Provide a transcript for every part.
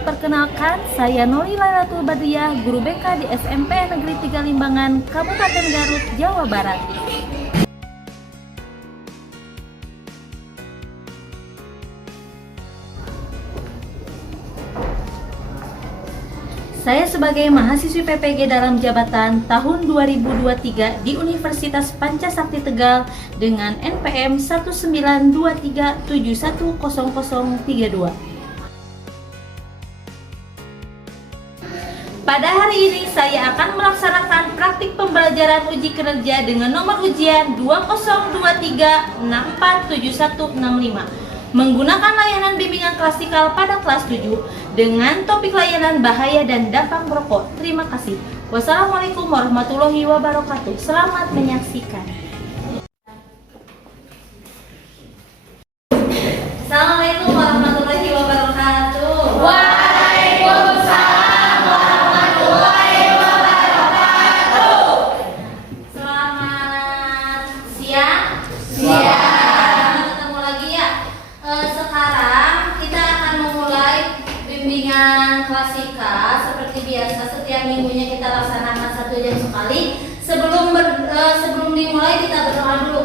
Perkenalkan, saya Noli Lailatul Badriah, guru BK di SMP Negeri 3 Limbangan, Kabupaten Garut, Jawa Barat. Saya sebagai mahasiswi PPG dalam jabatan tahun 2023 di Universitas Pancasakti Tegal dengan NPM 19237100032. Pada hari ini saya akan melaksanakan praktik pembelajaran uji kinerja dengan nomor ujian 2023647165 menggunakan layanan bimbingan klasikal pada kelas 7 dengan topik layanan bahaya dan dampak merokok. Terima kasih. Wassalamualaikum warahmatullahi wabarakatuh. Selamat menyaksikan. Assalamualaikum warahmatullahi wabarakatuh. Waalaikumsalam warahmatullahi wabarakatuh. Selamat siang. Siang. Ketemu lagi ya. Sekarang kita akan memulai bimbingan klasika seperti biasa. Setiap minggunya kita laksanakan 1 jam sekali. Sebelum dimulai kita berdoa dulu.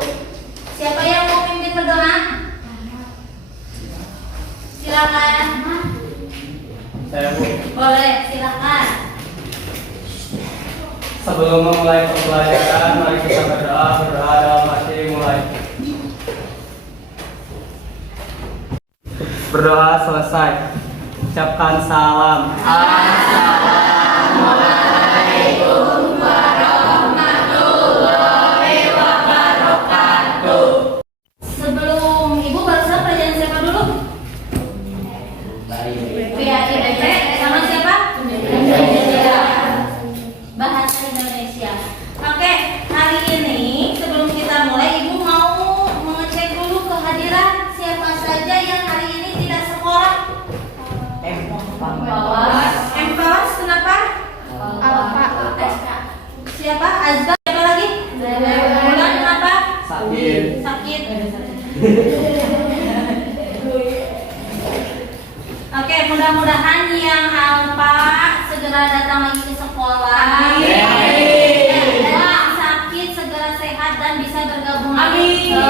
Siapa yang mau pimpin berdoa? Silakan. Saya Bu. Boleh, silakan. Sebelum memulai pembelajaran, mari kita berdoa dalam hati mulai. Berdoa selesai. Ucapkan salam. Assalamualaikum warahmatullahi wabarakatuh. Sebelum Ibu barusan pelajaran siapa dulu? BAIBP sama siapa? Bahasa Indonesia. Oke, hari ini sebelum kita mulai Ibu mau mengecek dulu kehadiran siapa saja yang hari ini tidak sekolah. Empower, kenapa? Siapa? Azba, siapa lagi? Bulan, kenapa? Sakit. Sakit. Oke, mudah-mudahan yang alfa segera datang lagi ke sekolah. Yang sakit segera sehat dan bisa bergabung lagi ke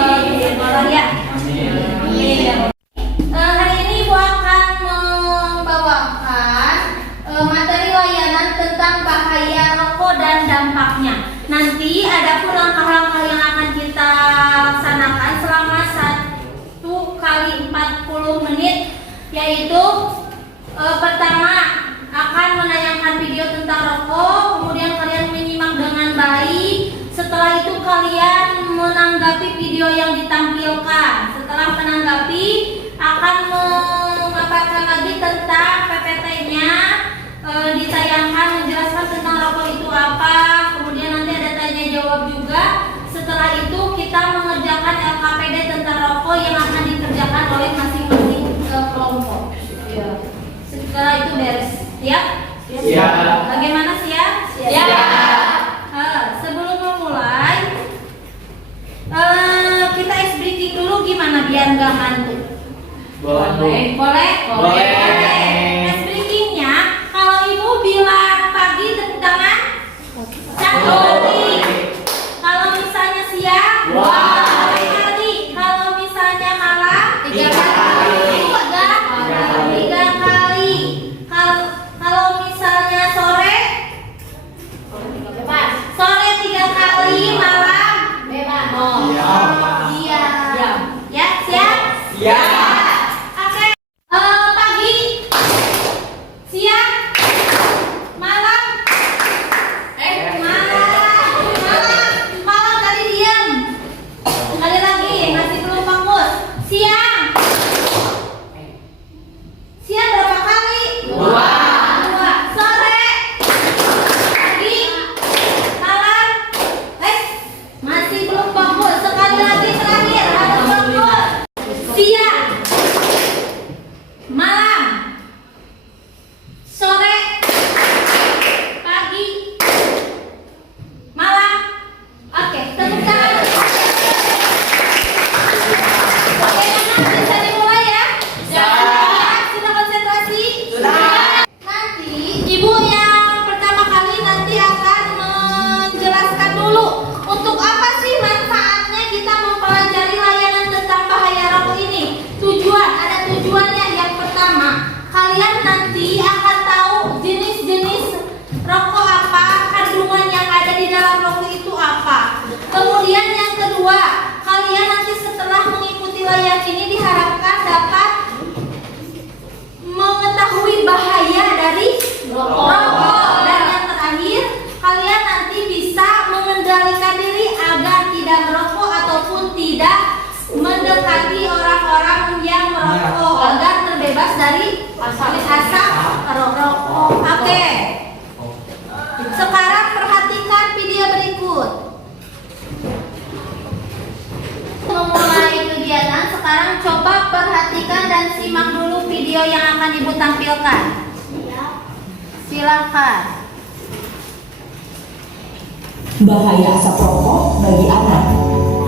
sekolah ya. Amin. Hari ini Ibu akan membawakan materi layanan tentang bahaya rokok dan dampaknya. Nanti ada pun langkah-langkah yang akan kita laksanakan selama 1 kali 40 menit, yaitu pertama akan menayangkan video tentang rokok, kemudian kalian menyimak dengan baik. Setelah itu kalian menanggapi video yang ditampilkan. Setelah menanggapi akan memaparkan lagi tentang PPT-nya, ditayangkan menjelaskan tentang rokok itu apa. Kemudian nanti ada tanya jawab juga. Setelah itu kita mengerjakan LKPD tentang rokok yang akan dikerjakan oleh masing-masing kelompok. Setelah itu beres. Siap? Siap. Bagaimana siap? Sebelum memulai, kita ice breaking dulu gimana biar nggak ngantuk. Boleh. Boleh? Boleh. Ice breakingnya, kalau Ibu bilang pagi tepuk tangan 1 kali. Kalau misalnya siang 2 kali. Kalau misalnya malam 3 kali. 3 kali. Kalau misalnya sore 3 kali, malam Bebas. Iya. Ya, siap? Siap. Oke. Pagi dari asap rokok. Oke. Sekarang perhatikan video berikut. Memulai kegiatan, sekarang coba perhatikan dan simak dulu video yang akan Ibu tampilkan. Silakan. Bahaya asap rokok bagi anak.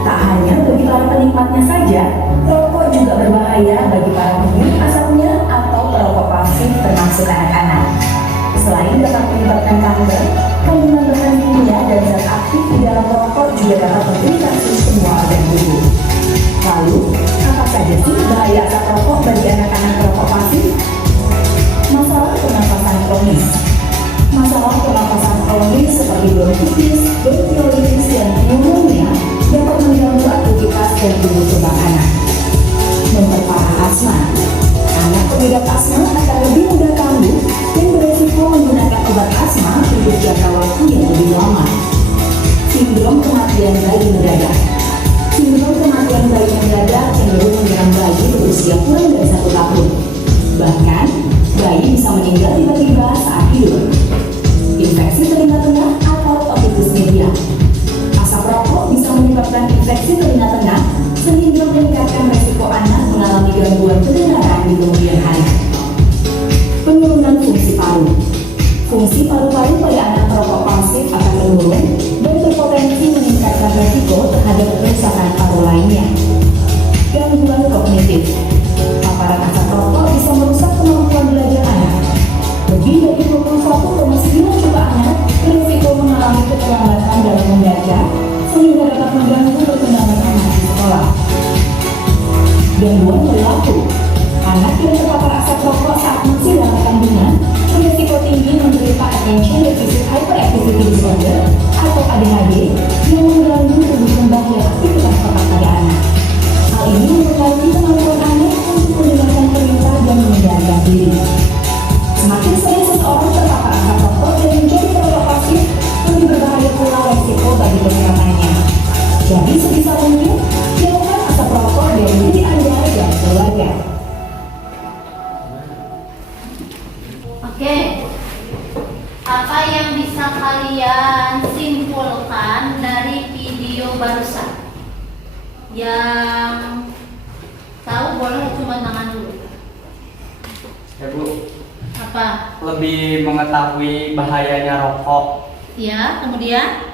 Tak hanya bagi para penikmatnya saja, rokok juga berbahaya bagi para pemilik asapnya atau perokok pasif termasuk anak-anak. Selain dapat menyebabkan kanker, kandungan bahan kimia dan zat aktif di dalam rokok juga dapat mengiritasi semua organ tubuh. Lalu, apa saja sih bahaya asap rokok bagi anak-anak perokok pasif? Masalah pernapasan kronis. Masalah pernapasan kronis seperti bronkitis, bronkiolitis, dan pneumonia dapat mengganggu aktivitas dan tumbuh kembang anak. Memperparah asma. Anak pengidap asma akan lebih mudah kambuh dan beresiko menggunakan obat asma untuk jangka waktu yang lebih lama. Sindrom kematian bayi mendadak. Sindrom kematian bayi mendadak cenderung menyerang bayi berusia kurang dari 1 tahun. Bahkan, bayi bisa meninggal tiba-tiba saat tidur. Infeksi telinga tengah atau otitis media. Asap rokok bisa menyebabkan infeksi telinga tengah sehingga meningkatkan resiko anak mengalami gangguan pendengaran di kemudian hari. Penurunan fungsi paru. Fungsi paru-paru pada anak perokok pasif akan menurun dan berpotensi meningkatkan resiko terhadap kerusakan paru lainnya. Gangguan kognitif. Paparan asap rokok bisa merusak kemampuan belajar anak. Lebih dari 21,9 juta anak berisiko mengalami keterlambatan dalam membaca sehingga dapat mengganggu perkembangan anak di sekolah. Gangguan perilaku. Anak yang terpapar asap rokok saat masih dalam kandungan berisiko tinggi menderita attention deficit hyperactivity disorder atau ADHD yang mengganggu tumbuh kembang dan aktivitas otak pada anak. Hal ini mempengaruhi kemampuan anak untuk mendengarkan perintah dan mengendalikan diri. Semakin sering seseorang terpapar asap rokok dan menjadi perokok pasif, lebih berbahaya pula resiko bagi kesehatannya. Jadi sebisa mungkin, jauhkan asap rokok dari diri Anda dan keluarga. Oke. Apa yang bisa kalian simpulkan dari video barusan? Yang tahu boleh cuma tangan dulu. Ya Bu, Apa? lebih mengetahui bahayanya rokok, Ya, kemudian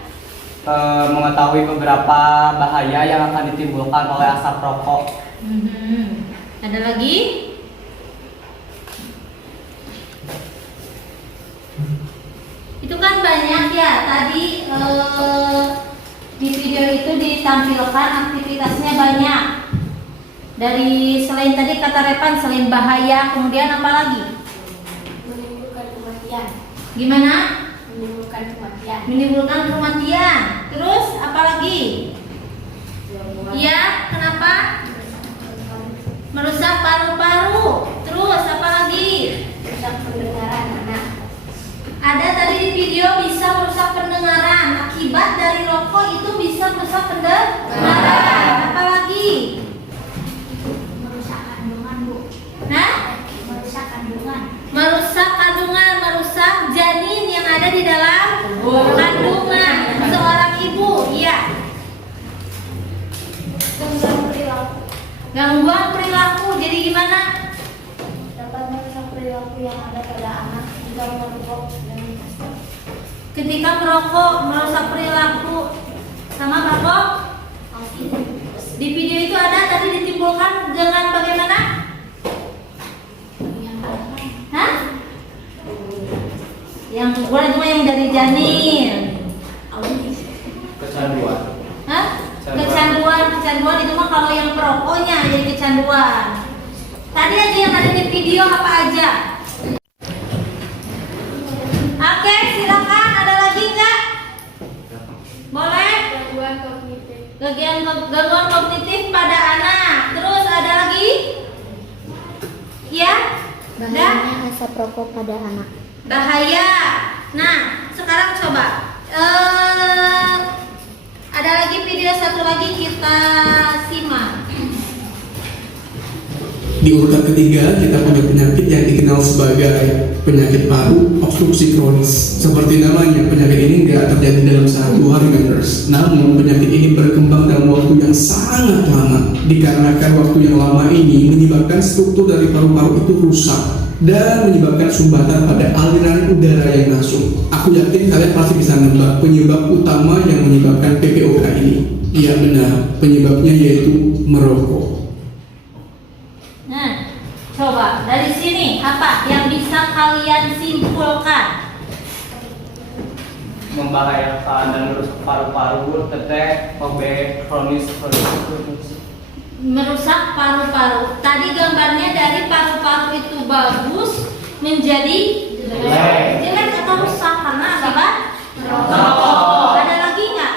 mengetahui beberapa bahaya yang akan ditimbulkan oleh asap rokok. Ada lagi? Itu kan banyak ya. Tadi di video itu ditampilkan aktivitasnya banyak. Dari selain tadi kata Repan, selain bahaya, kemudian apa lagi? Menimbulkan kematian. Gimana? Menimbulkan kematian. Menimbulkan kematian. Terus apa lagi? Iya, kenapa? Merusak paru-paru. Terus apa lagi? Rusak pendengaran anak. Ada tadi di video bisa merusak pendengaran. Akibat dari rokok itu bisa merusak pendengaran. Apa lagi? Merusak kandungan, Bu. Nah, Merusak kandungan. merusak kandungan, merusak janin yang ada di dalam kandungan seorang ibu. Iya. Gangguan perilaku. Gangguan perilaku. Jadi gimana? Dapat merusak perilaku yang ada pada anak jika merokok dan minum. Ketika merokok merusak perilaku sama merokok. Di video itu ada tadi ditimbulkan dengan bagaimana? Hah? Yang bukan cuma yang dari janin. Kecanduan. Hah? Kecanduan itu mah kalau yang perokoknya jadi kecanduan. Tadi aja yang ada di video apa aja? Oke, silakan. Ada lagi nggak? Boleh? Gangguan kognitif. Gangguan kognitif pada anak. Terus ada lagi? Ya? Bahayanya asap rokok pada anak. Bahaya. Nah, sekarang coba. Ada lagi video satu lagi kita simak. Di urutan ketiga, kita punya penyakit yang dikenal sebagai penyakit paru obstruksi kronis. Seperti namanya, penyakit ini tidak terjadi dalam sehari dua hari, members. Namun, penyakit ini berkembang dalam waktu yang sangat lama. Dikarenakan waktu yang lama ini menyebabkan struktur dari paru-paru itu rusak dan menyebabkan sumbatan pada aliran udara yang masuk. Aku yakin kalian pasti bisa nebak penyebab utama yang menyebabkan PPOK ini. Iya benar, penyebabnya yaitu merokok. Nah, coba dari sini apa yang bisa kalian simpulkan? Membahayakan dan merusak paru-paru, teteh, obes, kronis. Merusak paru-paru. Tadi gambarnya dari paru-paru itu bagus menjadi jelek atau rusak karena akibat merokok. Ada lagi nggak?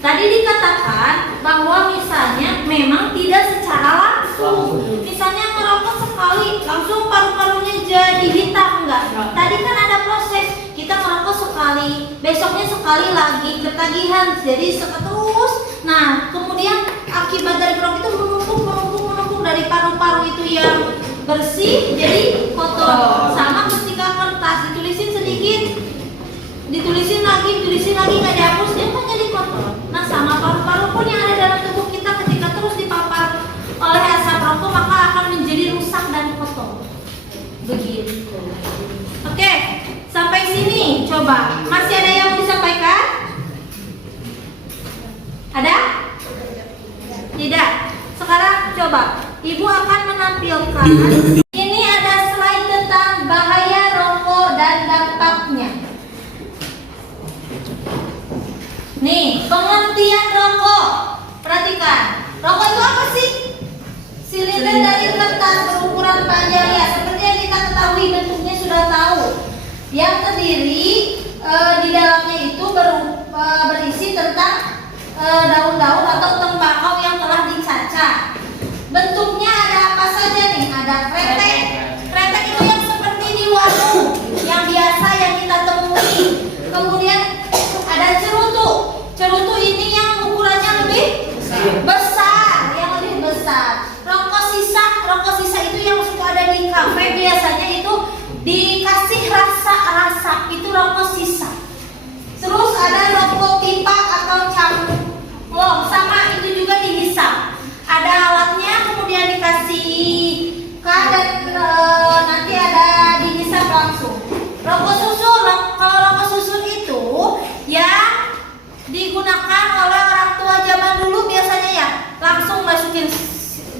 Tadi dikatakan bahwa misalnya memang tidak secara langsung. Misalnya merokok sekali langsung paru-parunya jadi hitam enggak? Tadi kan ada proses. Kita merokok sekali, besoknya sekali lagi ketagihan jadi terus. Nah, kemudian akibat dari merokok itu menumpuk dari paru-paru itu yang bersih jadi kotor. Sama ketika kertas ditulisin sedikit, ditulisin lagi nggak dihapus, dia kan jadi kotor. Nah, sama paru-paru pun yang ada dalam tubuh kita ketika terus dipapar oleh asap rokok maka akan menjadi rusak dan kotor. Begitu. Oke, sampai sini coba. Masih ada yang mau disampaikan? Ada? Tidak. Sekarang coba. Ibu akan menampilkan. Ini ada slide tentang bahaya rokok dan dampaknya. Nih, pengertian rokok. Perhatikan. Rokok itu apa sih? Silinder dari kertas berukuran panjang ya, seperti yang kita ketahui bentuknya sudah tahu. Yang terdiri di dalamnya itu berisi tentang daun-daun atau tembakau yang telah dicacah. Bentuknya ada apa saja nih? Ada kretek. Kretek itu yang seperti di warung, yang biasa yang kita temui. Kemudian ada cerutu. Cerutu ini yang ukurannya lebih besar, yang lebih besar. Rokok sisa itu yang suka ada di kafe biasanya itu dikasih rasa itu rokok sisa. Terus ada rokok pipa atau camlong, sama itu juga dihisap. Ada alatnya, kemudian dikasih dan nanti ada dihisap langsung. Rokok susun, kalau rokok susun itu yang digunakan oleh orang tua zaman dulu biasanya ya langsung masukin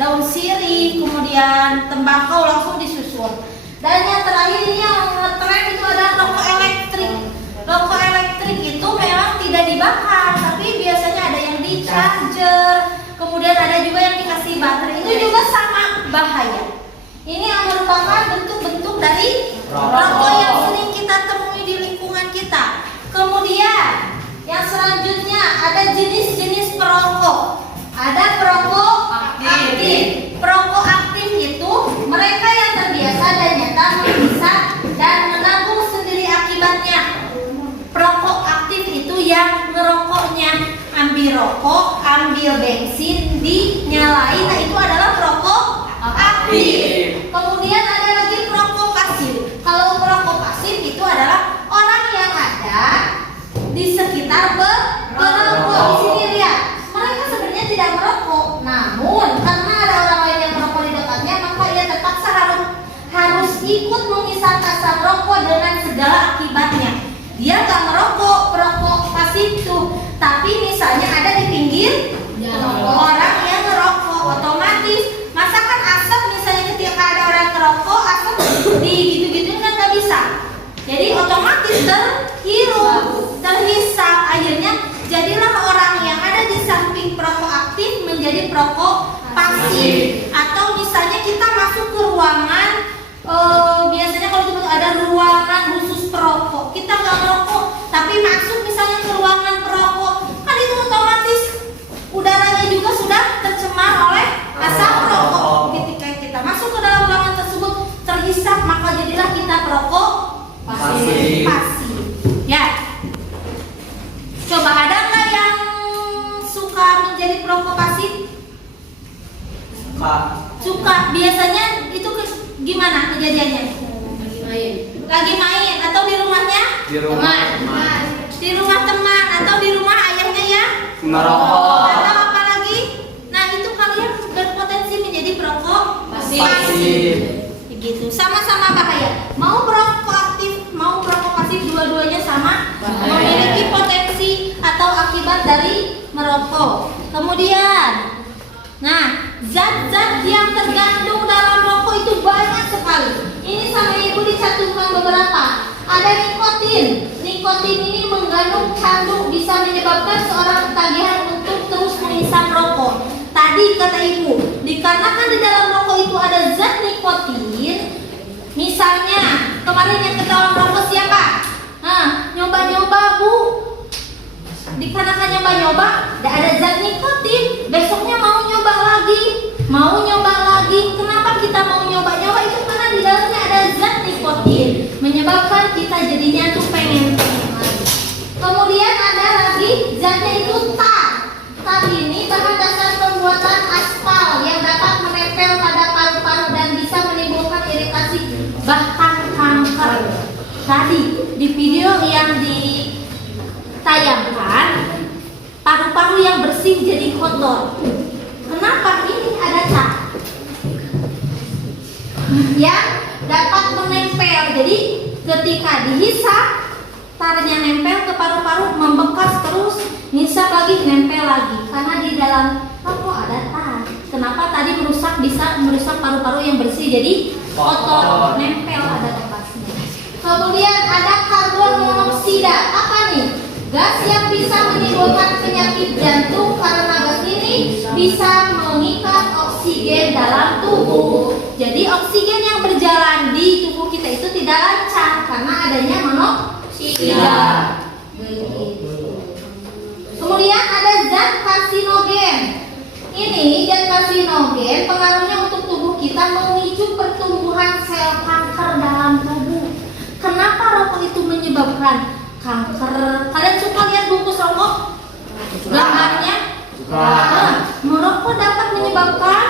daun sirih, kemudian tembakau langsung disusun. Dan yang terakhir ini yang ngetren itu ada rokok elektrik. Rokok elektrik itu memang tidak dibakar, tapi biasanya ada yang di charger, kemudian ada juga yang dikasih baterai. Itu juga sama bahaya. Ini yang merupakan bentuk-bentuk dari rokok yang sering kita temui di lingkungan kita. Kemudian yang selanjutnya ada jenis-jenis perokok. Ada perokok aktif. Perokok aktif itu mereka yang terbiasa dan nyata menghisap dan menanggung sendiri akibatnya. Perokok aktif itu yang ngerokoknya ambil rokok, ambil bensin, dinyalain. Nah, itu adalah perokok aktif. Kemudian ada lagi perokok pasif. Kalau perokok pasif itu adalah orang yang ada di sekitar perokok. Di sini lihat, mereka sebenarnya tidak merokok, namun karena ada orang lain yang merokok di dekatnya, maka ia terpaksa harus ikut menghisap asap rokok dengan segala akibatnya. Dia nggak merokok, perokok pasif itu, tapi misalnya ada di pinggir orang yang ngerokok, otomatis masakan asap misalnya ketika ada orang ngerokok, asap di gitu-gituin kan nggak bisa. Jadi otomatis terhirup, terhisap, akhirnya jadilah orang yang ada di samping perokok aktif menjadi perokok pasif. Atau misalnya kita masuk ke ruangan, biasanya kalau kita ada ruangan khusus perokok, kita nggak merokok, tapi masuk misalnya ke ruangan perokok, kan itu otomatis udaranya juga sudah tercemar oleh asap rokok. Ketika kita masuk ke dalam ruangan tersebut terhisap, maka jadilah kita perokok pasif. Ya. Coba ada nggak yang suka menjadi perokok pasif? Suka. Suka biasanya itu gimana kejadiannya? Lagi main atau di rumahnya? Di rumah. Di rumah teman atau di rumah ayahnya ya? Merokok. Atau apa lagi? Nah itu kalian berpotensi menjadi perokok Pasif. begitu, sama-sama bahaya. Mau perokok aktif, mau perokok pasif, dua-duanya sama memiliki potensi atau akibat dari merokok. Kemudian, nah zat-zat yang tergandung dalam rokok itu banyak sekali. Ini sama ibu dicantumkan beberapa. Ada nikotin. Nikotin ini mengandung candu, bisa menyebabkan seorang ketagihan untuk terus menghisap rokok. Tadi kata ibu, dikarenakan di dalam rokok itu ada zat nikotin. Misalnya kemarin yang ketahuan rokok siapa? Nyoba-nyoba bu. Dikarenakan nyoba-nyoba, ada zat nikotin. Besoknya mau nyoba lagi. Kenapa kita mau nyoba-nyoba? Itu karena di dalamnya ada zat nikotin, menyebabkan kita jadinya tuh pengen lagi. Kemudian ada lagi zatnya itu tar. Tar ini bahan dasar pembuatan aspal yang dapat menempel pada paru-paru dan bisa menimbulkan iritasi bahkan kanker. Tadi di video yang ditayangkan, paru-paru yang bersih jadi kotor. Kenapa? Ini ada tar yang dapat menempel. Jadi ketika dihisap, tarnya nempel ke paru-paru, membekas terus, ngisap lagi, nempel lagi. Karena di dalam rokok ada tar. Kenapa tadi bisa merusak paru-paru yang bersih jadi kotor, nempel ada bekasnya. Kemudian ada karbon monoksida. Apa nih? Gas yang bisa menimbulkan penyakit jantung karena gas ini bisa mengikat oksigen dalam tubuh. Jadi oksigen yang berjalan di tubuh kita itu tidak lancar karena adanya monoksida. Begitu. Kemudian ada zat karsinogen. Ini zat karsinogen pengaruhnya untuk tubuh kita memicu pertumbuhan sel kanker dalam tubuh. Kenapa rokok itu menyebabkan kanker? Kalian suka lihat bungkus rokok? Gambarnya? Merokok dapat menyebabkan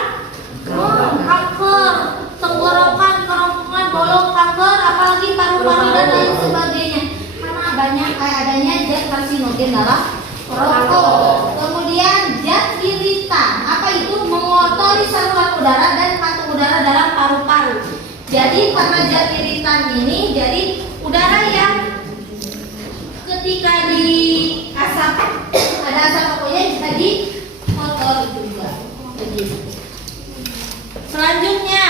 kanker, tenggorokan, kerongkongan, bolong, kanker, apalagi paru-paru dan lain sebagainya. Karena adanya zat karsinogen dalam rokok. Kemudian zat iritan. Apa itu? Mengotori saluran udara dan kantung udara dalam paru-paru. Jadi karena zat iritan ini, jadi udara yang ketika di asap, ada asap rokoknya jadi kotor juga. Begitu. Selanjutnya,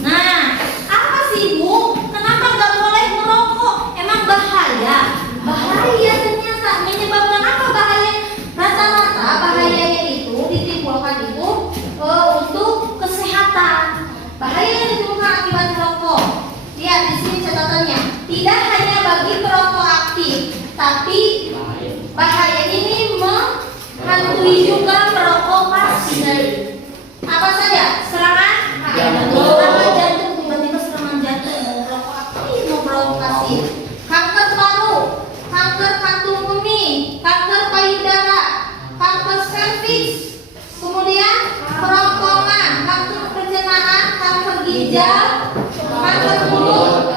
nah apa sih bu? Kenapa nggak boleh merokok? Emang bahaya? Bahaya ternyata. Menyebabkan apa bahaya? Rata-rata bahayanya itu ditimbulkan itu untuk kesehatan. Bahaya yang ditimbulkan akibat merokok. Lihat di sini catatannya. Tidak hanya bagi perokok aktif, tapi bahaya ini menghantui juga perokok pasif. Apa saja? Serangan jantung, tiba-tiba serangan jantung, mau perokok aktif, mau perokok pasif. Kanker paru, kanker kantung kemih, kanker payudara, kanker serviks, kemudian kerongkongan, kanker pencernaan, kanker ginjal, kanker mulut,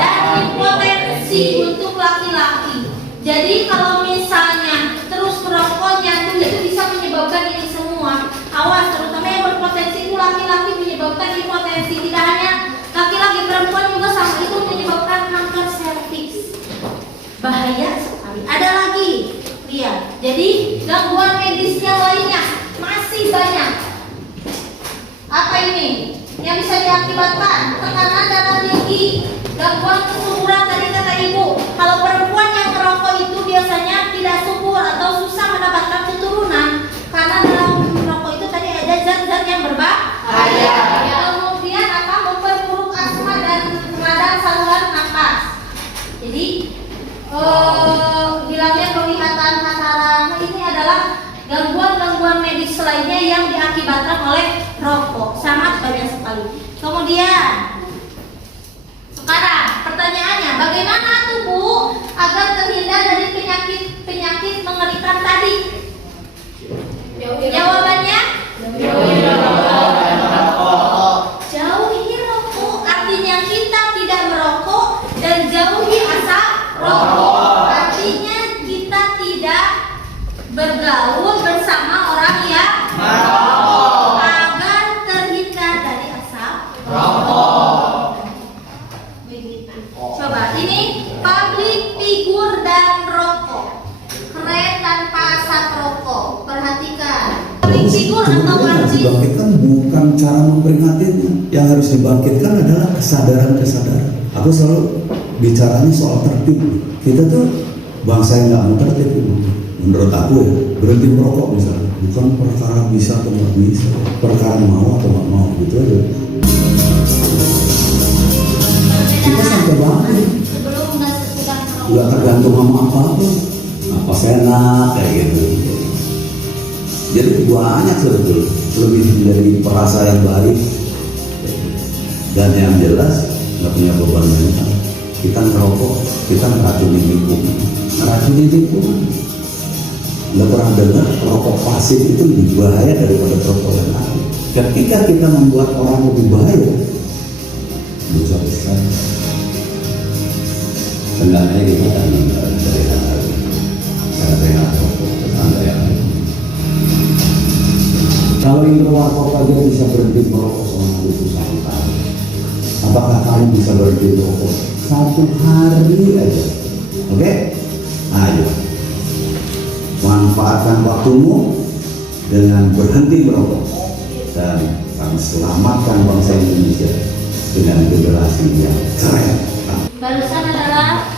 dan impotensi untuk laki-laki. Jadi kalau misalnya terus merokok, jantung itu bisa menyebabkan ini semua. Awas, terutama yang berpotensi itu laki-laki, menyebabkan impotensi. Tidak hanya laki-laki, perempuan juga sama, itu menyebabkan kanker serviks. Bahaya sekali. Ada lagi, lihat. Jadi gangguan medis yang lainnya masih banyak. Apa ini yang bisa diakibatkan? Tekanan darah tinggi, gangguan kesuburan. Tadi kata ibu, kalau perempuan yang merokok itu biasanya tidak subur atau susah mendapatkan keturunan karena dalam merokok itu tadi ada zat-zat yang berbahaya. Kemudian apa? Memperburuk asma dan radang saluran nafas. Jadi bilangnya penglihatan katarak. Ini adalah gangguan-gangguan medis lainnya yang diakibatkan oleh rokok. Sangat banyak sekali. Kemudian sekarang pertanyaannya, bagaimana tubuh agar terhindar dari penyakit mengerikan tadi? Jawabannya? public figure atau sebetulnya harus artis? dibangkitkan bukan cara memperingatinnya. Yang harus dibangkitkan adalah kesadaran-kesadaran. Aku selalu bicaranya soal tertib. Kita tuh bangsa yang nggak mau tertib. Menurut aku ya, berhenti merokok misalnya. Bukan perkara bisa atau nggak bisa, perkara mau atau nggak mau, gitu aja. Kita sampai banget. Sebelum dan sesudah merokok. Nggak tergantung sama apapun, apa enak kayak gitu. Jadi banyak sebetulnya lebih dari perasa yang baik dan yang jelas nggak punya beban mental. Kita ngerokok, kita ngeracuni lingkungan, ngeracuni lingkungan. Nggak pernah dengar rokok pasif itu lebih bahaya daripada rokok yang aktif. Ketika kita membuat orang lebih bahaya, dosa besar. Kendalanya kita akan dari hal karena dengan rokok tetangga yang lain. Kalau ini warkop aja bisa berhenti merokok selama 21 tahun. Apakah kamu bisa berhenti merokok 1 hari aja? Oke? Ayo. Manfaatkan waktumu dengan berhenti merokok. Dan kami selamatkan bangsa Indonesia dengan generasi yang keren. Barusan adalah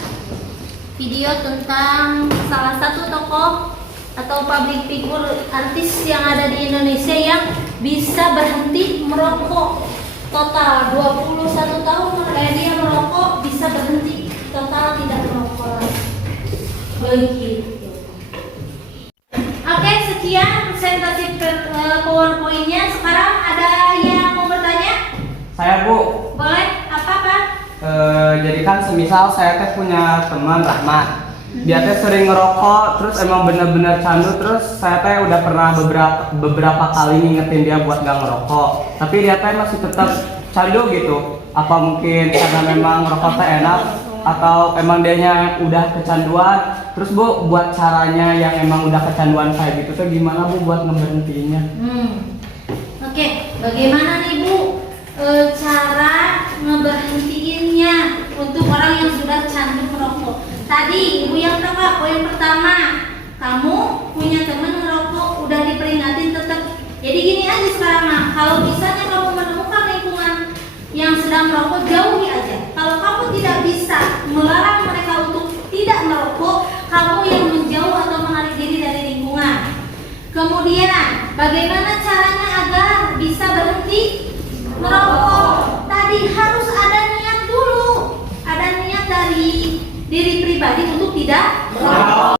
video tentang salah satu tokoh atau public figure artis yang ada di Indonesia yang bisa berhenti merokok total 21 tahun dia merokok bisa berhenti total tidak merokok begitu. Oke, sekian presentasi PowerPoint-nya. Sekarang ada yang mau bertanya? Saya Bu, Boleh? Apa Pak? jadi kan semisal saya teh punya teman Rahmat. Dia teh sering ngerokok, terus emang bener-bener candu. Terus saya teh udah pernah beberapa kali ngingetin dia buat gak ngerokok, tapi dia teh masih tetap candu gitu. Apa mungkin karena memang ngerokok teh enak, atau emang dianya udah kecanduan? Terus Bu, buat caranya yang emang udah kecanduan kayak gitu tuh gimana Bu buat ngeberhentiinnya? Oke, bagaimana nih Bu cara ngeberhentiinnya untuk orang yang sudah candu merokok? Tadi Ibu yang tahu, poin pertama, kamu punya teman merokok, udah diperingatin tetap. Jadi gini aja sekarang, nah, kalau misalnya kamu menemukan lingkungan yang sedang merokok, jauhi aja. Kalau kamu tidak bisa melarang mereka untuk tidak merokok, kamu yang menjauh atau menarik diri dari lingkungan. Kemudian, bagaimana caranya agar bisa berhenti merokok? Tadi harus ada niat dulu, ada niat dari diri pribadi untuk tidak merokok.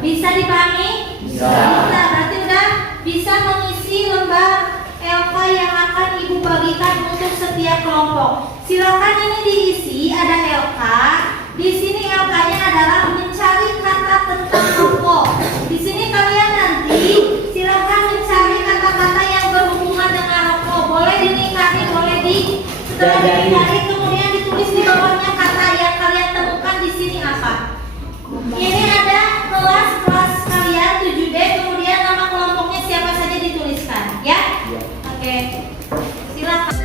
Bisa dipahami? Bisa. Berarti udah bisa mengisi lembar LK yang akan Ibu bagikan untuk setiap kelompok. Silakan ini diisi, ada LK. Di sini LK-nya adalah mencari kata tentang rokok. Di sini kalian nanti silakan mencari kata-kata yang berhubungan dengan rokok. Boleh dilingkari, boleh setelah dilingkari kemudian ditulis di bawahnya kata yang kalian temukan di sini apa. Ini ada kelas kalian 7D, kemudian nama kelompoknya siapa saja dituliskan, ya? Oke. Silakan.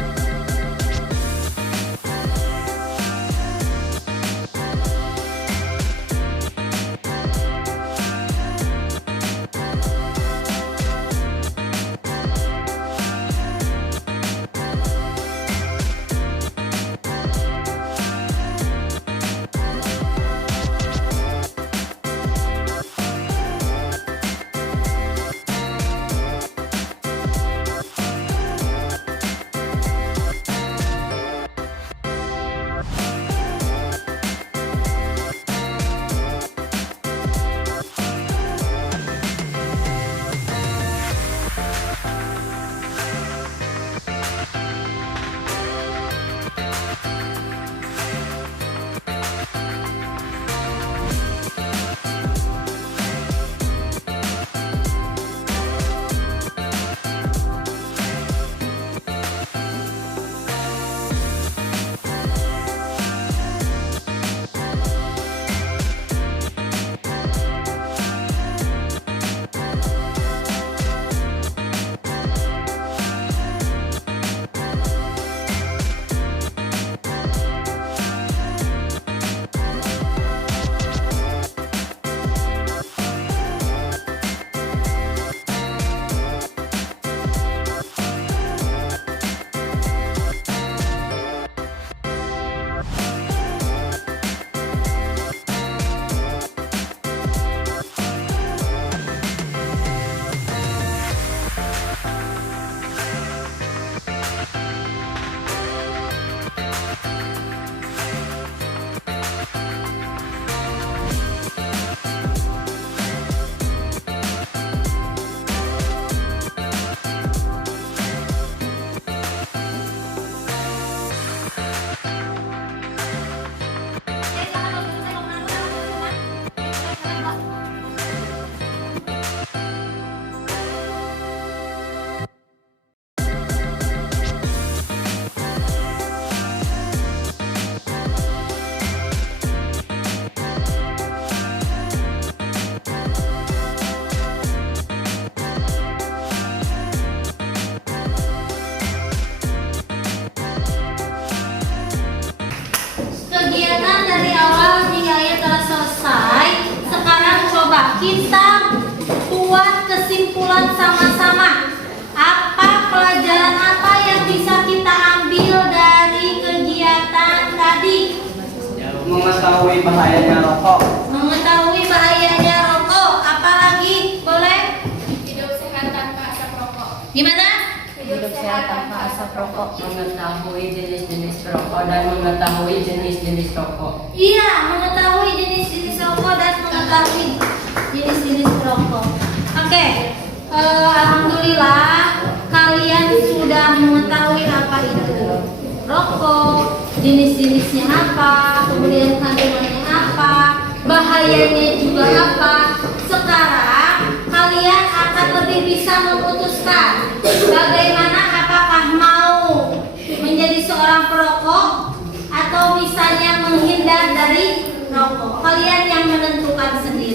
kesimpulan sama-sama. Apa pelajaran apa yang bisa kita ambil dari kegiatan tadi? Mengetahui bahayanya rokok. Mengetahui bahayanya rokok. Apalagi boleh? Hidup sehat tanpa asap rokok. Gimana? Hidup sehat tanpa asap rokok. Mengetahui jenis-jenis rokok dan mengetahui jenis-jenis rokok. Iya, mengetahui jenis-jenis rokok dan mengetahui jenis-jenis rokok. Oke, alhamdulillah kalian sudah mengetahui apa itu rokok, jenis-jenisnya apa, kemudian kandungannya apa, bahayanya juga apa. Sekarang kalian akan lebih bisa memutuskan bagaimana, apakah mau menjadi seorang perokok atau misalnya menghindar dari rokok. Kalian yang menentukan sendiri.